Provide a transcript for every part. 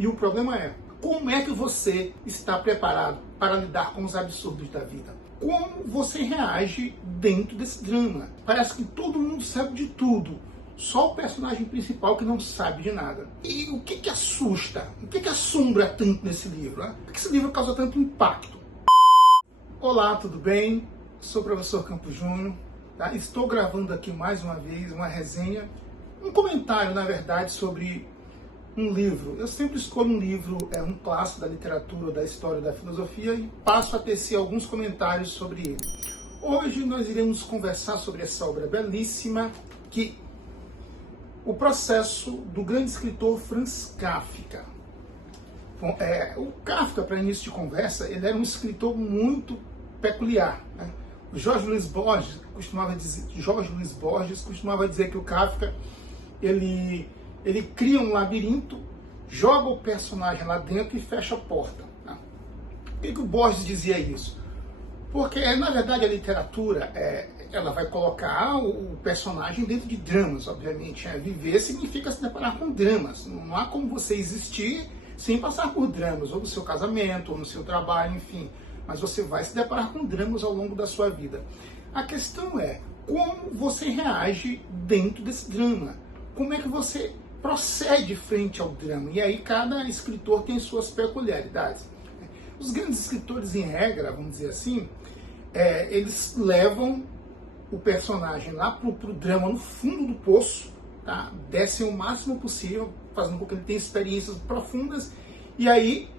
E o problema é, como é que você está preparado para lidar com os absurdos da vida? Como você reage dentro desse drama? Parece que todo mundo sabe de tudo, só o personagem principal que não sabe de nada. E o que assusta? O que assombra tanto nesse livro? Né? Por que esse livro causa tanto impacto? Olá, tudo bem? Sou o professor Campos Júnior. Tá? Estou gravando aqui mais uma vez uma resenha, um comentário, na verdade, sobre um livro. Eu sempre escolho um livro, um clássico da literatura ou da história da filosofia e passo a tecer alguns comentários sobre ele. Hoje nós iremos conversar sobre essa obra belíssima, que o processo do grande escritor Franz Kafka. Bom, o Kafka, para início de conversa, ele era um escritor muito peculiar. Né? O Jorge Luiz Borges costumava dizer que o Kafka ele cria um labirinto, joga o personagem lá dentro e fecha a porta. Né? Por que o Borges dizia isso? Porque, na verdade, a literatura ela vai colocar o personagem dentro de dramas, obviamente. Viver significa se deparar com dramas. Não há como você existir sem passar por dramas, ou no seu casamento, ou no seu trabalho, enfim. Mas você vai se deparar com dramas ao longo da sua vida. A questão é como você reage dentro desse drama. Como é que você procede frente ao drama? E aí cada escritor tem suas peculiaridades. Os grandes escritores, em regra, vamos dizer assim, eles levam o personagem lá pro drama no fundo do poço, tá? Descem o máximo possível, fazendo com que ele tenha experiências profundas, e aí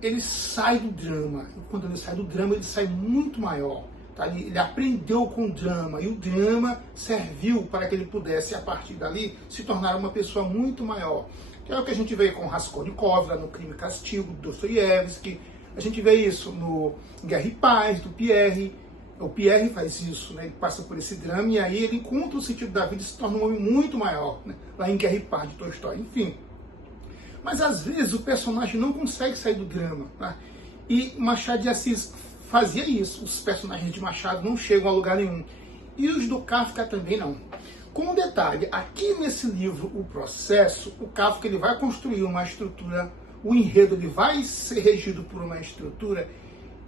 ele sai do drama. E quando ele sai do drama, ele sai muito maior. Tá? Ele aprendeu com o drama, e o drama serviu para que ele pudesse, a partir dali, se tornar uma pessoa muito maior. Que é o que a gente vê com Raskolnikov, lá no Crime e Castigo, do Dostoiévski. A gente vê isso no Guerra e Paz, do Pierre. O Pierre faz isso, né? Ele passa por esse drama e aí ele encontra o sentido da vida e se torna um homem muito maior, né? Lá em Guerra e Paz, de Tolstói, enfim. Mas às vezes o personagem não consegue sair do drama. Tá? E Machado de Assis fazia isso. Os personagens de Machado não chegam a lugar nenhum. E os do Kafka também não. Com um detalhe, aqui nesse livro, O Processo, o Kafka ele vai construir uma estrutura, o enredo ele vai ser regido por uma estrutura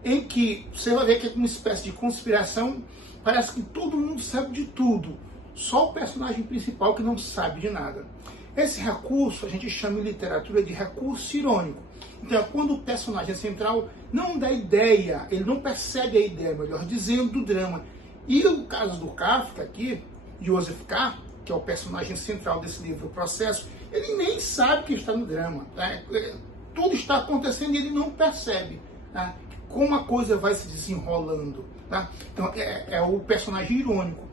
em que você vai ver que é uma espécie de conspiração, parece que todo mundo sabe de tudo, só o personagem principal que não sabe de nada. Esse recurso a gente chama em literatura de recurso irônico. Então é quando o personagem central não dá ideia, ele não percebe a ideia, melhor dizendo, do drama. E o caso do Kafka aqui, Joseph K., que é o personagem central desse livro, O Processo, ele nem sabe que está no drama. Tá? Tudo está acontecendo e ele não percebe. Tá? Como a coisa vai se desenrolando. Tá? Então, é o personagem irônico.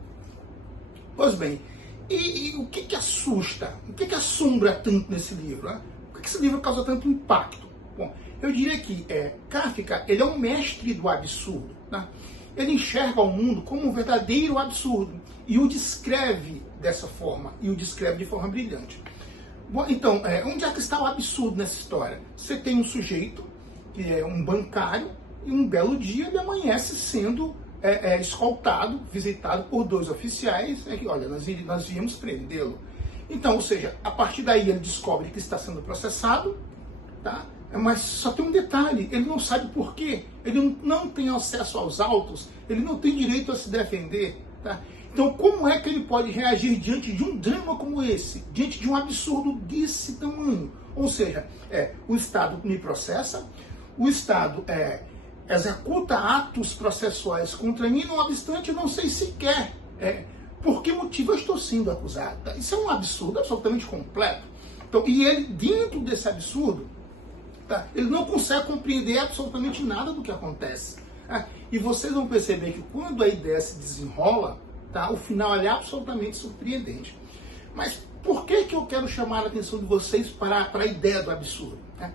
Pois bem, e o que assusta? O que assombra tanto nesse livro? Né? Por que esse livro causa tanto impacto? Bom, eu diria que Kafka ele é um mestre do absurdo. Tá? Ele enxerga o mundo como um verdadeiro absurdo e o descreve dessa forma, e o descreve de forma brilhante. Bom, então, onde é que está o absurdo nessa história? Você tem um sujeito, que é um bancário, e um belo dia ele amanhece sendo escoltado, visitado por dois oficiais, que, olha, nós viemos prendê-lo. Então, ou seja, a partir daí ele descobre que está sendo processado, tá? Mas só tem um detalhe, ele não sabe por quê, ele não tem acesso aos autos, ele não tem direito a se defender. Tá? Então, como é que ele pode reagir diante de um drama como esse, diante de um absurdo desse tamanho? Ou seja, o Estado me processa, o Estado executa atos processuais contra mim, não obstante, eu não sei sequer por que motivo eu estou sendo acusado. Tá? Isso é um absurdo absolutamente completo. Então, e ele, dentro desse absurdo, tá, ele não consegue compreender absolutamente nada do que acontece. Tá? E vocês vão perceber que quando a ideia se desenrola, tá, o final é absolutamente surpreendente. Mas por que eu quero chamar a atenção de vocês para a ideia do absurdo? Tá?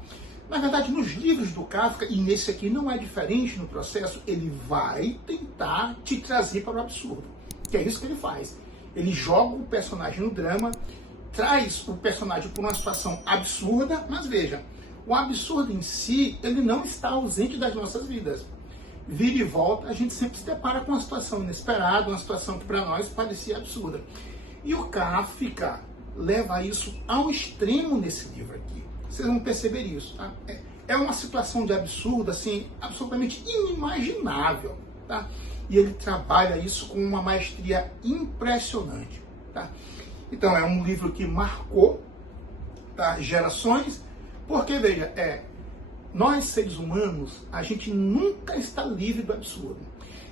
Na verdade, nos livros do Kafka, e nesse aqui não é diferente no Processo, ele vai tentar te trazer para o absurdo. Que é isso que ele faz. Ele joga o personagem no drama, traz o personagem por uma situação absurda, mas veja, o absurdo em si, ele não está ausente das nossas vidas. Vira e volta, a gente sempre se depara com uma situação inesperada, uma situação que para nós parecia absurda. E o Kafka leva isso ao extremo nesse livro aqui. vocês vão perceber isso. Tá? É uma situação de absurdo, assim, absolutamente inimaginável. Tá? E ele trabalha isso com uma maestria impressionante. Tá? Então, é um livro que marcou, tá, gerações, porque, veja, nós, seres humanos, a gente nunca está livre do absurdo.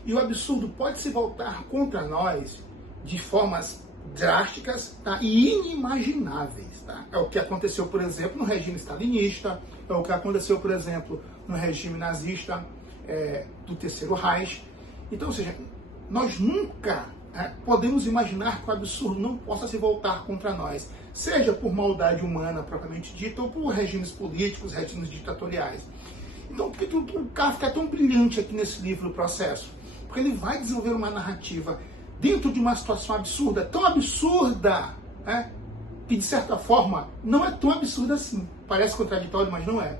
E o absurdo pode se voltar contra nós de formas drásticas, tá, e inimagináveis. Tá? É o que aconteceu, por exemplo, no regime stalinista, é o que aconteceu, por exemplo, no regime nazista do Terceiro Reich. Então, ou seja, nós nunca podemos imaginar que o absurdo não possa se voltar contra nós, seja por maldade humana propriamente dita, ou por regimes políticos, regimes ditatoriais. Então, por que o Kafka é tão brilhante aqui nesse livro, O Processo? Porque ele vai desenvolver uma narrativa dentro de uma situação absurda, tão absurda, que de certa forma não é tão absurda assim. Parece contraditório, mas não é.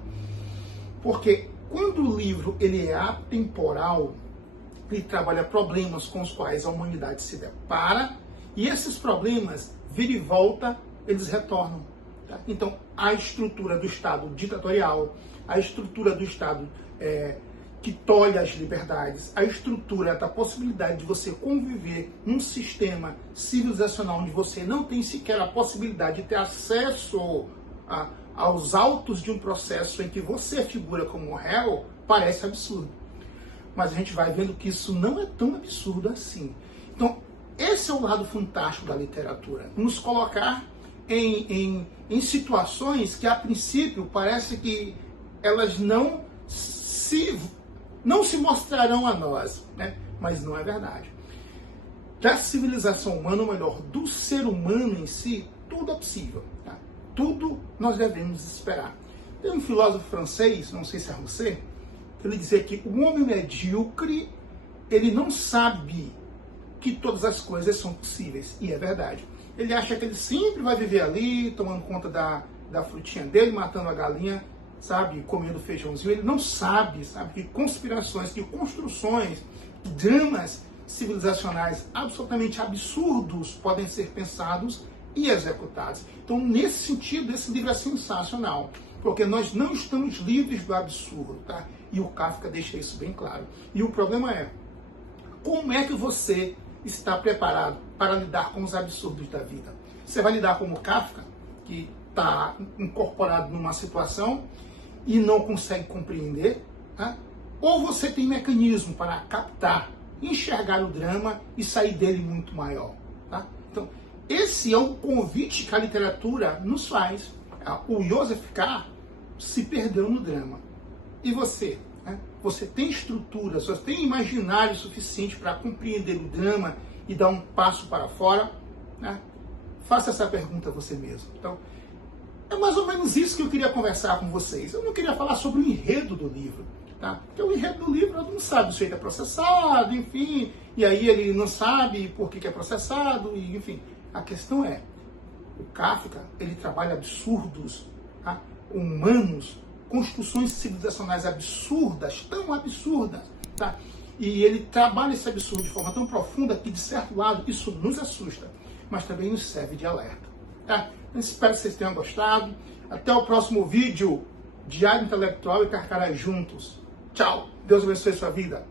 Porque quando o livro ele é atemporal, ele trabalha problemas com os quais a humanidade se depara, e esses problemas, vira e volta, eles retornam. Tá? Então, a estrutura do Estado ditatorial, a estrutura do Estado que tolhe as liberdades, a estrutura da possibilidade de você conviver num sistema civilizacional onde você não tem sequer a possibilidade de ter acesso aos autos de um processo em que você figura como réu, parece absurdo. Mas a gente vai vendo que isso não é tão absurdo assim. Então, esse é o lado fantástico da literatura. Nos colocar em situações que, a princípio, parece que elas não se mostrarão a nós. Né? Mas não é verdade. Da civilização humana, ou melhor, do ser humano em si, tudo é possível. Tá? Tudo nós devemos esperar. Tem um filósofo francês, não sei se é você, ele dizia que o homem medíocre, ele não sabe que todas as coisas são possíveis. E é verdade. Ele acha que ele sempre vai viver ali, tomando conta da frutinha dele, matando a galinha, sabe, comendo feijãozinho. Ele não sabe, que conspirações, que construções, que dramas civilizacionais absolutamente absurdos podem ser pensados e executados. Então, nesse sentido, esse livro é sensacional. Porque nós não estamos livres do absurdo, tá? E o Kafka deixa isso bem claro. E o problema é, como é que você está preparado para lidar com os absurdos da vida? Você vai lidar como Kafka, que está incorporado numa situação e não consegue compreender, tá? Ou você tem mecanismo para captar, enxergar o drama e sair dele muito maior, tá? Então, esse é o convite que a literatura nos faz. O Joseph K. se perdeu no drama. E você? Você tem estrutura, você tem imaginário suficiente para compreender o drama e dar um passo para fora? Faça essa pergunta a você mesmo. Então, é mais ou menos isso que eu queria conversar com vocês. Eu não queria falar sobre o enredo do livro. Tá? Porque o enredo do livro, todo mundo sabe, o sujeito é processado, enfim, e aí ele não sabe por que é processado, e, enfim. A questão é, o Kafka, ele trabalha absurdos, tá? Humanos, construções civilizacionais absurdas, tão absurdas, tá? E ele trabalha esse absurdo de forma tão profunda que, de certo lado, isso nos assusta, mas também nos serve de alerta, tá? Então, espero que vocês tenham gostado. Até o próximo vídeo. Diário Intelectual e Carcará juntos. Tchau. Deus abençoe sua vida.